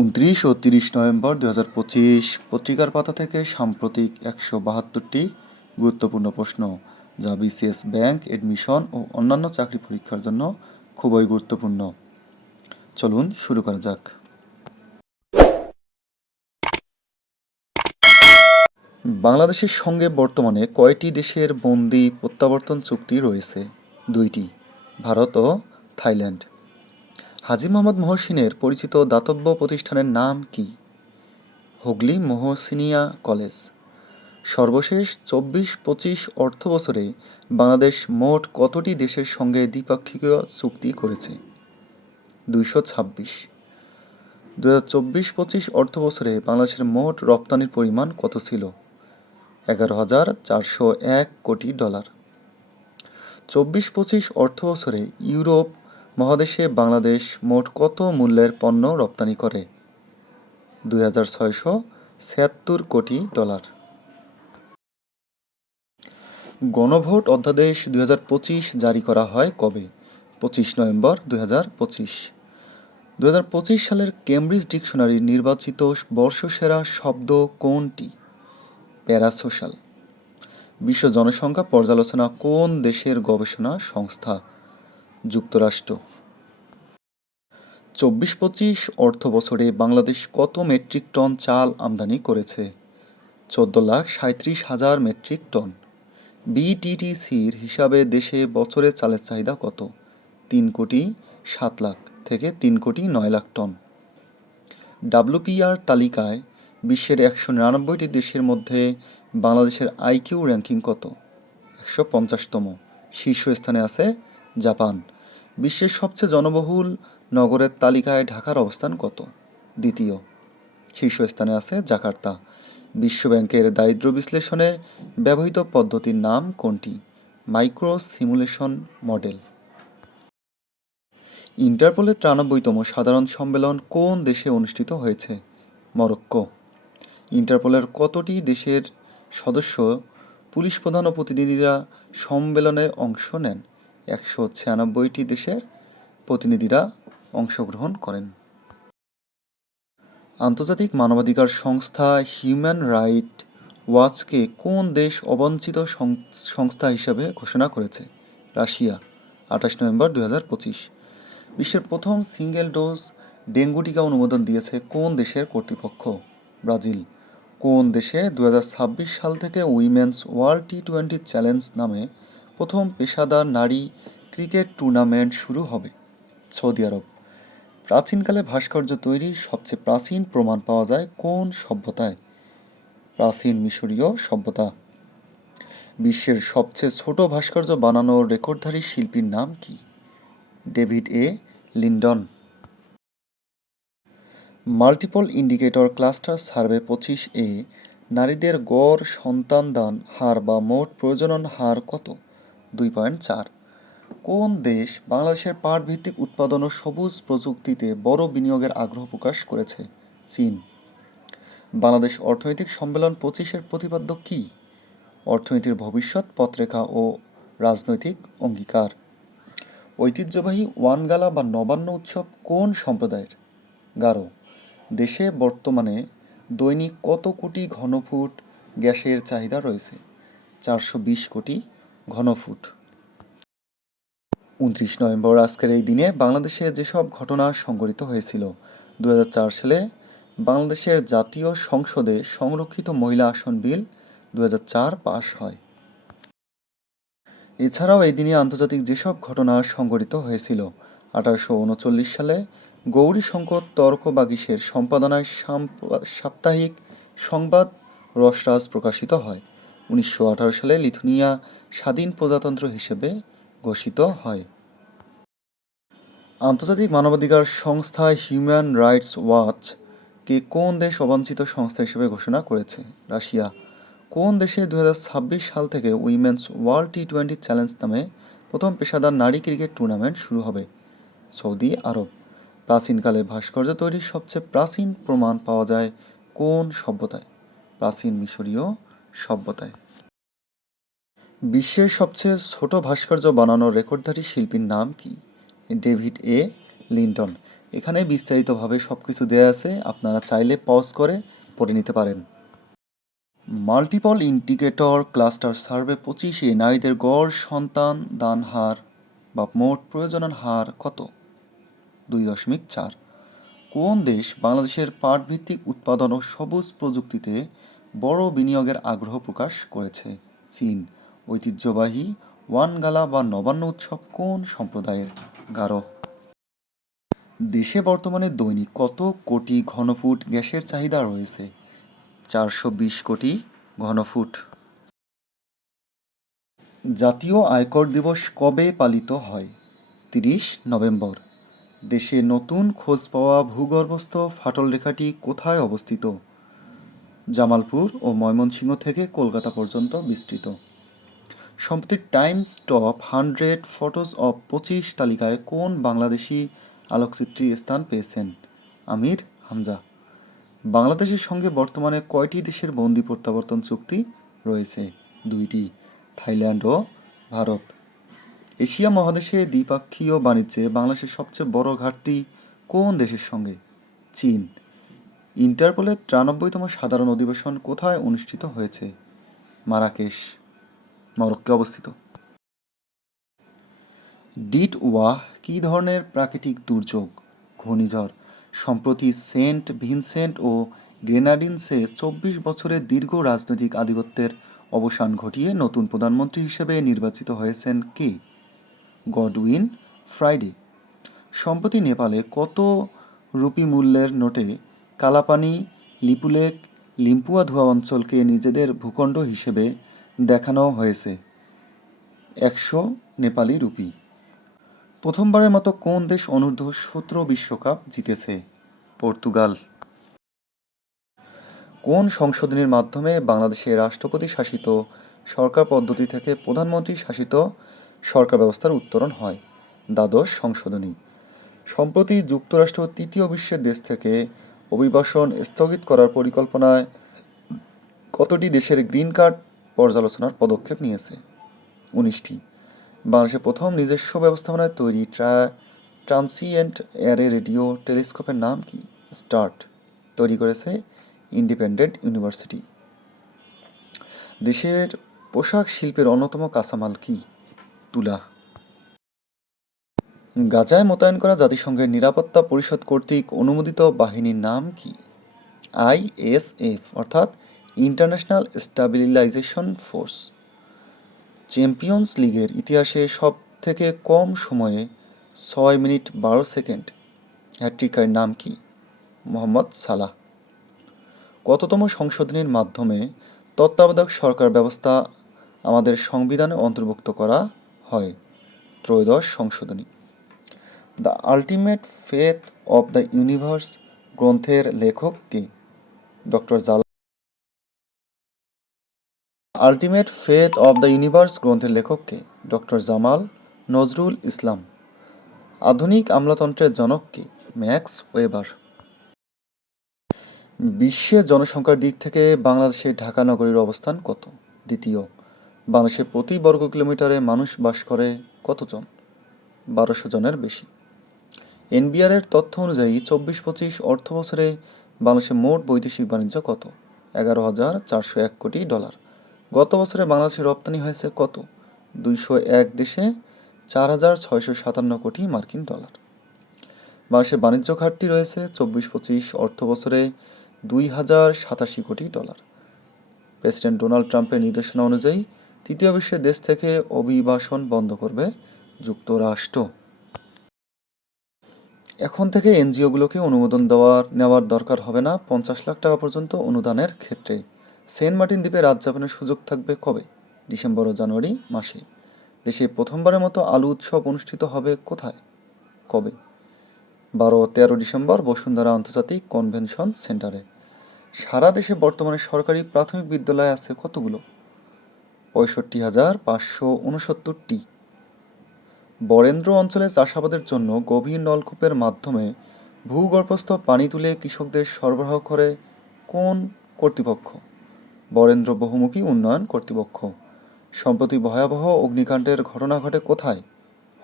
উনত্রিশ ও তিরিশ নভেম্বর দু হাজার পঁচিশ পত্রিকার পাতা থেকে সাম্প্রতিক একশো বাহাত্তরটি গুরুত্বপূর্ণ প্রশ্ন, যা বিসিএস ব্যাংক, এডমিশন ও অন্যান্য চাকরি পরীক্ষার জন্য খুবই গুরুত্বপূর্ণ। চলুন শুরু করা যাক। বাংলাদেশের সঙ্গে বর্তমানে কয়টি দেশের বন্দি প্রত্যাবর্তন চুক্তি রয়েছে? দুইটি, ভারত ও থাইল্যান্ড। হাজী মোহাম্মদ মহসিনের পরিচিত দাতব্য প্রতিষ্ঠানের নাম কি? হুগলি মহসিনিয়া কলেজ। সর্বশেষ চব্বিশ পঁচিশ অর্থ বছরে বাংলাদেশ মোট কতটি দেশের সঙ্গে দ্বিপাক্ষিক চুক্তি করেছে? দুইশো ছাব্বিশ। দু হাজার চব্বিশ পঁচিশ অর্থ বছরে বাংলাদেশের মোট রপ্তানির পরিমাণ কত ছিল? এগারো হাজার চারশো এক কোটি ডলার। চব্বিশ পঁচিশ অর্থ বছরে ইউরোপ মহাদেশে বাংলাদেশ মোট কত মূল্যের পণ্য রপ্তানি করে? দুই হাজার ছয়শো ছিয়াত্তর কোটি ডলার। গণভোট অধ্যাদেশ দুই হাজার পঁচিশ জারি করা হয় কবে? পঁচিশ নভেম্বর দুই হাজার পঁচিশ। দু হাজার পঁচিশ সালের কেমব্রিজ ডিকশনারির নির্বাচিত বর্ষসেরা শব্দ কোনটি? প্যারাসোশ্যাল বিশ্ব জনসংখ্যা পর্যালোচনা কোন দেশের গবেষণা সংস্থা? যুক্তরাষ্ট্র। চব্বিশ পঁচিশ অর্থ বছরে বাংলাদেশ কত মেট্রিক টন চাল আমদানি করেছে? চোদ্দ লাখ সাঁত্রিশ হাজার মেট্রিক টন। বিটিটিসির হিসাবে দেশে বছরে চালের চাহিদা কত? তিন কোটি সাত লাখ থেকে তিন কোটি নয় লাখ টন। ডাব্লুপিআর তালিকায় বিশ্বের একশো নিরানব্বইটি দেশের মধ্যে বাংলাদেশের আইকিউ র্যাঙ্কিং কত? একশো পঞ্চাশতম শীর্ষস্থানে আছে জাপান। বিশ্বের সবচেয়ে জনবহুল নগরের তালিকায় ঢাকার অবস্থান কত? দ্বিতীয়, শীর্ষস্থানে আছে জাকার্তা। বিশ্বব্যাংকের দারিদ্র বিশ্লেষণে ব্যবহৃত পদ্ধতির নাম কোনটি? Micro simulation model. ইন্টারপোলের তিরানব্বইতম সাধারণ সম্মেলন কোন দেশে অনুষ্ঠিত হয়েছে? মরক্কো। ইন্টারপোলের কতটি দেশের সদস্য পুলিশ প্রধান ও প্রতিনিধিরা সম্মেলনে অংশ নেন? একশো ছিয়ানব্বইটি দেশের প্রতিনিধিরা অংশগ্রহণ করেন। আন্তর্জাতিক মানবাধিকার সংস্থা হিউম্যান রাইট ওয়াচকে কোন দেশ অবাঞ্ছিত সংস্থা হিসাবে ঘোষণা করেছে? রাশিয়া, আঠাশ নভেম্বর দু বিশ্বের প্রথম সিঙ্গেল ডোজ ডেঙ্গু টিকা অনুমোদন দিয়েছে কোন দেশের কর্তৃপক্ষ? ব্রাজিল, কোন দেশে দু হাজার ছাব্বিশ সাল থেকে women's world T twenty challenge নামে প্রথম পেশাদার নারী ক্রিকেট টুর্নামেন্ট শুরু হবে সৌদি আরব। প্রাচীনকালে ভাস্কর্য তৈরির সবচেয়ে প্রাচীন প্রমাণ পাওয়া যায় কোন সভ্যতায়? প্রাচীন মিশরীয় সভ্যতা। বিশ্বের সবচেয়ে ছোট ভাস্কর্য বানানোর রেকর্ডধারী শিল্পীর নাম কি? David A. Lindon. Multiple indicator cluster survey পঁচিশ এ, নারীদের গড় সন্তানদান হার বা মোট প্রজনন হার কত? দুই পয়েন্ট চার। কোন দেশ বাংলাদেশের পাট ভিত্তিক উৎপাদন ও সবুজ প্রযুক্তিতে বড় বিনিয়োগের আগ্রহ প্রকাশ করেছে? চীন। বাংলাদেশ অর্থনৈতিক সম্মেলন পঁচিশের প্রতিপাদ্য কি? অর্থনীতির ভবিষ্যৎ পত্রেখা ও রাজনৈতিক অঙ্গীকার। ঐতিহ্যবাহী ওয়ানগালা বা নবান্ন উৎসব কোন সম্প্রদায়ের? গারো দেশে বর্তমানে দৈনিক কত কোটি ঘনফুট গ্যাসের চাহিদা রয়েছে? চারশো বিশ কোটি ঘনফুট উনত্রিশ নভেম্বর আজকের এই দিনে বাংলাদেশে যেসব ঘটনা সংঘটিত হয়েছিল দু হাজার চার সালে বাংলাদেশের জাতীয় সংসদে সংরক্ষিত মহিলা আসন বিল দু হাজার চার পাশ হয়। এছাড়াও এই দিনে আন্তর্জাতিক যেসব ঘটনা সংঘটিত হয়েছিল, আঠারোশো উনচল্লিশ সালে গৌরী শঙ্কর তর্ক বাগিসের সম্পাদনায় সাপ্তাহিক সংবাদ রসরাজ প্রকাশিত হয়। উনিশশো আঠারো সালে লিথুনিয়া স্বাধীন প্রজাতন্ত্র হিসেবে ঘোষিত হয়। আন্তর্জাতিক মানবাধিকার সংস্থা হিউম্যান রাইটস ওয়াচ কে কোন দেশ অবাঞ্ছিত সংস্থা হিসেবে ঘোষণা করেছে? রাশিয়া। কোন দেশে দু হাজার ছাব্বিশ সাল থেকে women's world T twenty challenge নামে প্রথম পেশাদার নারী ক্রিকেট টুর্নামেন্ট শুরু হবে? Saudi Arab. প্রাচীনকালে ভাস্কর্য তৈরির সবচেয়ে প্রাচীন প্রমাণ পাওয়া যায় কোন সভ্যতায়? প্রাচীন মিশরীয় সভ্যতায়। বিশ্বের সবচেয়ে ছোট ভাস্কর্য বানানোর রেকর্ডধারী শিল্পীর নাম কি? David A. লিন্টন। এখানে বিস্তারিতভাবে সব কিছু দেওয়া আছে, আপনারা চাইলে পজ করে পড়ে নিতে পারেন। মাল্টিপল ইন্ডিকেটর ক্লাস্টার সার্ভে পঁচিশে নারীদের গড়, সন্তান, দান হার বা মোট প্রয়োজনের হার কত? দুই দশমিক চার। কোন দেশ বাংলাদেশের পাট ভিত্তিক উৎপাদন ও সবুজ প্রযুক্তিতে বড় বিনিয়োগের আগ্রহ প্রকাশ করেছে? চীন। ঐতিহ্যবাহী ওয়ানগালা বা নবান্ন উৎসব কোন সম্প্রদায়ের গারো দেশে বর্তমানে দৈনিক কত কোটি ঘনফুট গ্যাসের চাহিদা রয়েছে? চারশো বিশ কোটি ঘনফুট। জাতীয় আয়কর দিবস কবে পালিত হয়? তিরিশ নভেম্বর। দেশে নতুন খোঁজ পাওয়া ভূগর্ভস্থ ফাটল রেখাটি কোথায় অবস্থিত? জামালপুর ও ময়মনসিংহ থেকে কলকাতা পর্যন্ত বিস্তৃত। সম্প্রতি Times top hundred photos of পঁচিশ তালিকায় কোন বাংলাদেশি আলোকচিত্রী স্থান পেয়েছেন? আমির, হামজা। বাংলাদেশের সঙ্গে বর্তমানে কয়টি দেশের বন্দি প্রত্যাবর্তন চুক্তি রয়েছে? দুইটি, থাইল্যান্ড ও ভারত। এশিয়া মহাদেশে দ্বিপাক্ষীয় বাণিজ্যে বাংলাদেশের সবচেয়ে বড় ঘাটতি কোন দেশের সঙ্গে? চীন। ইন্টারপোলের তিরানব্বইতম সাধারণ অধিবেশন কোথায় অনুষ্ঠিত হয়েছে? মারাকেশ। মরক্কে অবস্থিত। ডিট ওয়া কী ধরনের প্রাকৃতিক দুর্যোগ? ঘূর্ণিঝড়, সম্প্রতি সেন্ট ভিনসেন্ট ও গ্রেনাডিনসে চব্বিশ বছরের দীর্ঘ রাজনৈতিক আধিপত্যের অবসান ঘটিয়ে নতুন প্রধানমন্ত্রী হিসেবে নির্বাচিত হয়েছেন কে? Godwin Friday. সম্প্রতি নেপালে কত রুপি মূল্যের নোটে কালাপানি, লিপুলেক লিম্পুয়া ধোয়া অঞ্চলকে নিজেদের ভূখণ্ড হিসেবে দেখানো হয়েছে। একশো নেপালি রুপি। প্রথমবারের মতো কোন দেশ অনূর্ধ্ব সতেরো বিশ্বকাপ জিতেছে? পর্তুগাল। কোন সংশোধনীর মাধ্যমে বাংলাদেশে রাষ্ট্রপতি শাসিত সরকার পদ্ধতি থেকে প্রধানমন্ত্রী শাসিত সরকার ব্যবস্থার উত্তরণ হয়? দ্বাদশ সংশোধনী। সম্প্রতি যুক্তরাষ্ট্র তৃতীয় বিশ্বের দেশ থেকে অভিবাসন স্থগিত করার পরিকল্পনায় কতটি দেশের গ্রিন কার্ড পর্যালোচনার পদক্ষেপ নিয়েছে। উনিশটি, বাংলাদেশের প্রথম নিজস্ব ব্যবস্থাপনায় তৈরি ট্রা, ট্রান্সিয়েন্ট এয়ারে রেডিও টেলিস্কোপের নাম কি? স্টার্ট, তৈরি করেছে ইন্ডিপেন্ডেন্ট ইউনিভার্সিটি। দেশের পোশাক শিল্পের অন্যতম কাঁচামাল কি? তুলা। গাজায় মোতায়েন করা জাতিসংঘের নিরাপত্তা পরিষদ কর্তৃক অনুমোদিত বাহিনীর নাম কি? আইএসএফ, অর্থাৎ ইন্টারন্যাশনাল স্টাবিলাইজেশন ফোর্স। চ্যাম্পিয়ন্স লিগের ইতিহাসে সব থেকে কম সময়ে ছয় মিনিট বারো সেকেন্ড। হ্যাট্রিকার নাম কি? মোহাম্মদ সালাহ। কততম সংশোধনীর মাধ্যমে তত্ত্বাবধায়ক সরকার ব্যবস্থা আমাদের সংবিধানে অন্তর্ভুক্ত করা হয়? ত্রয়োদশ সংশোধনী। The ultimate faith of the universe গ্রন্থের লেখক কে? ডক্টর জাল ultimate faith of the universe গ্রন্থের লেখককে ডক্টর জামাল নজরুল ইসলাম। আধুনিক আমলাতন্ত্রের জনককে ম্যাক্স ওয়েবার। বিশ্বের জনসংখ্যার দিক থেকে বাংলাদেশের ঢাকা নগরীর অবস্থান কত? দ্বিতীয়, বাংলাদেশের প্রতি বর্গ কিলোমিটারে মানুষ বাস করে কতজন? বারোশো জনের বেশি। এনবিআরের তথ্য অনুযায়ী চব্বিশ পঁচিশ অর্থ বছরে বাংলাদেশের মোট বৈদেশিক বাণিজ্য কত? এগারো হাজার চারশো এক কোটি ডলার। গত বছরে বাংলাদেশে রপ্তানি হয়েছে কত? দুইশো এক দেশে চার হাজার ছয়শো সাতান্ন কোটি মার্কিন ডলার। বাংলাদেশের বাণিজ্য ঘাটতি রয়েছে চব্বিশ পঁচিশ অর্থ বছরে দুই হাজার সাতাশি কোটি ডলার। প্রেসিডেন্ট ডোনাল্ড ট্রাম্পের নির্দেশনা অনুযায়ী তৃতীয় বিশ্বের দেশ থেকে অভিবাসন বন্ধ করবে যুক্তরাষ্ট্র। এখন থেকে এনজিওগুলোকে অনুমোদন দেওয়ার, নেওয়ার দরকার হবে না। পঞ্চাশ লাখ টাকা পর্যন্ত অনুদানের ক্ষেত্রে। সেন্ট মার্টিন দ্বীপে রাত যাপনের সুযোগ থাকবে কবে? ডিসেম্বর ও জানুয়ারি মাসে। দেশে প্রথমবারের মতো আলু উৎসব অনুষ্ঠিত হবে কোথায়? কবে? বারো তেরো ডিসেম্বর বসুন্ধরা আন্তর্জাতিক কনভেনশন সেন্টারে। সারা দেশে বর্তমানে সরকারি প্রাথমিক বিদ্যালয় আছে কতগুলো? পঁয়ষট্টি হাজার পাঁচশো উনসত্তরটি। বরেন্দ্র অঞ্চলে চাষাবাদের জন্য গভীর নলকূপের মাধ্যমে ভূগর্ভস্থ পানি তুলে কৃষকদের সরবরাহ করে কোন কর্তৃপক্ষ? বরেন্দ্র বহুমুখী উন্নয়ন কর্তৃপক্ষ। সম্প্রতি ভয়াবহ অগ্নিকাণ্ডের ঘটনা ঘটে কোথায়?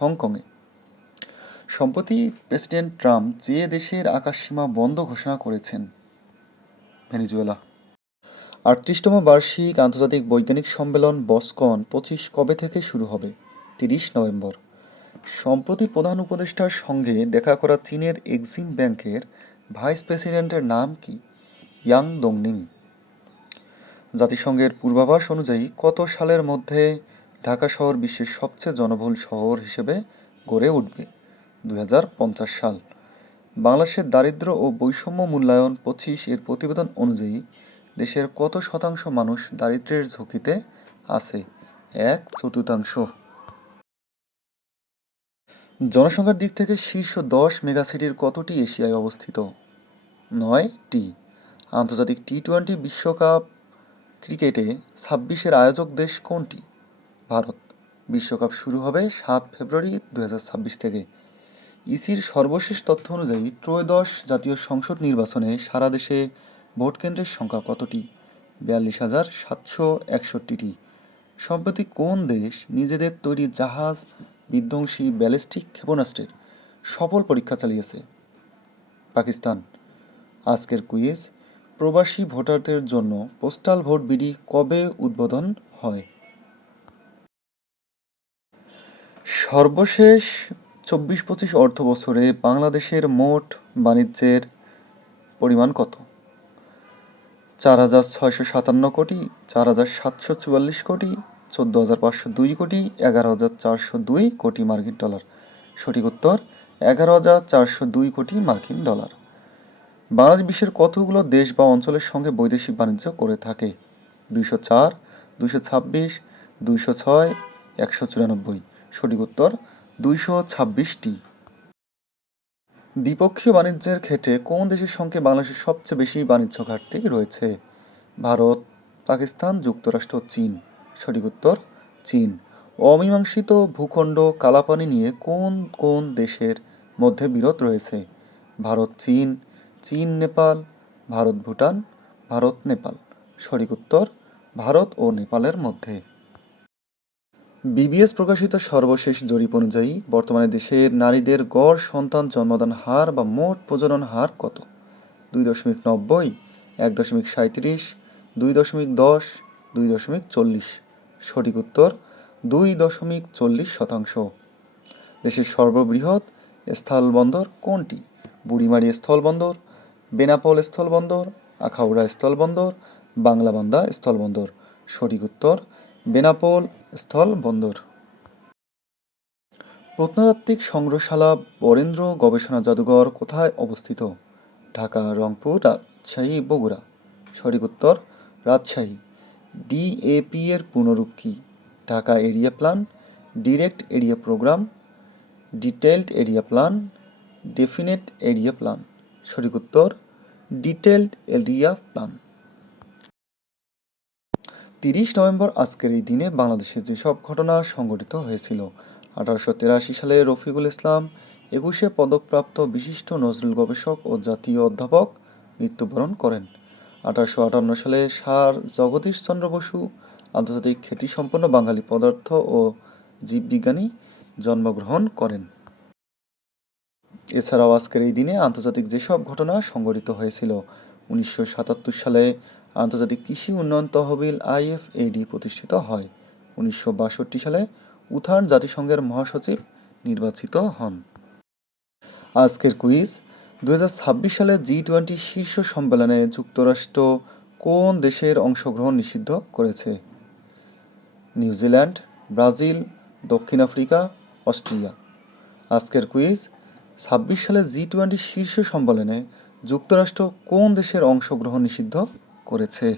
হংকংয়ে। সম্প্রতি প্রেসিডেন্ট ট্রাম্প যে দেশের আকাশসীমা বন্ধ ঘোষণা করেছেন। ভেনিজুয়েলা। আটত্রিশতম বার্ষিক আন্তর্জাতিক বৈজ্ঞানিক সম্মেলন বসকন পঁচিশ কবে থেকে শুরু হবে? তিরিশ নভেম্বর। সম্প্রতি প্রধান উপদেষ্টার সঙ্গে দেখা করা চীনের এক্সিম ব্যাংকের ভাইস প্রেসিডেন্টের নাম কি? ইয়াং দংনিং জাতিসংঘের পূর্বাভাস অনুযায়ী কত সালের মধ্যে ঢাকা শহর বিশ্বের সবচেয়ে জনবহুল শহর হিসেবে গড়ে উঠবে? দু হাজার পঞ্চাশ সাল। বাংলাদেশের দারিদ্র্য ও বৈষম্য মূল্যায়ন পঁচিশ এর প্রতিবেদন অনুযায়ী দেশের কত শতাংশ মানুষ দারিদ্র্যের ঝুঁকিতে আছে? এক চতুর্থাংশ। জনসংখ্যার দিক থেকে শীর্ষ দশ মেগাসিটির কতটি এশিয়ায় অবস্থিত? নয়টি। আন্তর্জাতিক টি টোয়েন্টি বিশ্বকাপ ক্রিকেটে ছাব্বিশের আয়োজক দেশ কোনটি? ভারত। বিশ্বকাপ শুরু হবে সাত ফেব্রুয়ারি দু হাজার ছাব্বিশ থেকে। ইসির সর্বশেষ তথ্য অনুযায়ী ত্রয়োদশ জাতীয় সংসদ নির্বাচনে সারা দেশে ভোট কেন্দ্রের সংখ্যা কতটি? বিয়াল্লিশ হাজার সাতশো একষট্টিটি। সম্প্রতি কোন দেশ নিজেদের তৈরি জাহাজ, বিধ্বংসী ব্যালিস্টিক ক্ষেপণাস্ত্রের সফল পরীক্ষা চালিয়েছে? পাকিস্তান। আজকের কুইজ প্রবাসী ভোটারদের জন্য পোস্টাল ভোট বিডি কবে উদ্বোধন হয়? সর্বশেষ চব্বিশ পঁচিশ অর্থ বছরে বাংলাদেশের মোট বাণিজ্যের পরিমাণ কত? চার হাজার ছয়শো সাতান্ন কোটি, চার হাজার সাতশো চুয়াল্লিশ কোটি, চোদ্দ হাজার পাঁচশো দুই কোটি, এগারো হাজার চারশো দুই কোটি মার্কিন ডলার। সঠিক উত্তর, এগারো হাজার চারশো দুই কোটি মার্কিন ডলার। বাংলাদেশ বিশ্বের কতগুলো দেশ বা অঞ্চলের সঙ্গে বৈদেশিক বাণিজ্য করে থাকে? দুইশো চার, দুইশো ছাব্বিশ, দুইশো ছয়, একশো চুরানব্বই। সঠিক উত্তর দুইশো ছাব্বিশটি। দ্বিপক্ষীয় বাণিজ্যের ক্ষেত্রে কোন দেশের সঙ্গে বাংলাদেশের সবচেয়ে বেশি বাণিজ্য ঘাটতি রয়েছে? ভারত, পাকিস্তান, যুক্তরাষ্ট্র, চীন। সঠিক উত্তর চীন। অমীমাংসিত ভূখণ্ড, কালাপানি নিয়ে কোন কোন দেশের মধ্যে বিরোধ রয়েছে? ভারত, চীন চীন, নেপাল, ভারত, ভুটান, ভারত, নেপাল। সঠিক উত্তর, ভারত ও নেপালের মধ্যে। বিবিএস প্রকাশিত সর্বশেষ জরিপ অনুযায়ী বর্তমানে দেশের নারীদের গড়, সন্তান জন্মদান হার বা মোট প্রজনন হার কত? দুই দশমিক নব্বই, এক দশমিক সাঁত্রিশ দুই দশমিক দশ, দুই দশমিক চল্লিশ। সঠিক উত্তর, দুই দশমিক চল্লিশ শতাংশ। দেশের সর্ববৃহৎ স্থলবন্দর কোনটি? বুড়িমারি স্থলবন্দর বেনাপোল স্থলবন্দর, আখাউড়া স্থলবন্দর বাংলাবান্ধা স্থলবন্দর। সঠিক উত্তর, বেনাপোল স্থলবন্দর। প্রত্নতাত্ত্বিক সংগ্রহশালা বরেন্দ্র গবেষণা জাদুঘর কোথায় অবস্থিত? ঢাকা, রংপুর, রাজশাহী, বগুড়া। সঠিক উত্তর, রাজশাহী। ডিএপি এর পূর্ণরূপ কি? Dhaka area plan, direct area program detailed area plan, definite area plan. সঠিক উত্তর ডিটেলড এরিয়া প্ল্যান। তিরিশ নভেম্বর আজকের এই দিনে বাংলাদেশে যেসব ঘটনা সংঘটিত হয়েছিল, আঠারোশো তেরাশি সালে রফিকুল ইসলাম, একুশে পদকপ্রাপ্ত বিশিষ্ট নজরুল গবেষক ও জাতীয় অধ্যাপক মৃত্যুবরণ করেন। আঠারোশো আটান্ন সালে সার জগদীশ চন্দ্র বসু, আন্তর্জাতিক খ্যাতিসম্পন্ন বাঙালি পদার্থ ও জীববিজ্ঞানী, জন্মগ্রহণ করেন। এছাড়াও আজকের এই দিনে আন্তর্জাতিক যেসব ঘটনা সংঘটিত হয়েছিল, উনিশশো সাতাত্তর সালে আন্তর্জাতিক কৃষি উন্নয়ন তহবিল আইএফএডি প্রতিষ্ঠিত হয়। উনিশশো বাষট্টি সালে উথান জাতিসংঘের মহাসচিব নির্বাচিত হন। আজকের কুইজ দু হাজার ছাব্বিশ সালে জি টোয়েন্টি শীর্ষ সম্মেলনে যুক্তরাষ্ট্র কোন দেশের অংশগ্রহণ নিষিদ্ধ করেছে? নিউজিল্যান্ড, ব্রাজিল, দক্ষিণ আফ্রিকা অস্ট্রেলিয়া আজকের কুইজ ছাব্বিশ সালে জি টোয়েন্টি শীর্ষ সম্মেলনে যুক্তরাষ্ট্র কোন দেশের অংশগ্রহণ নিষিদ্ধ করেছে?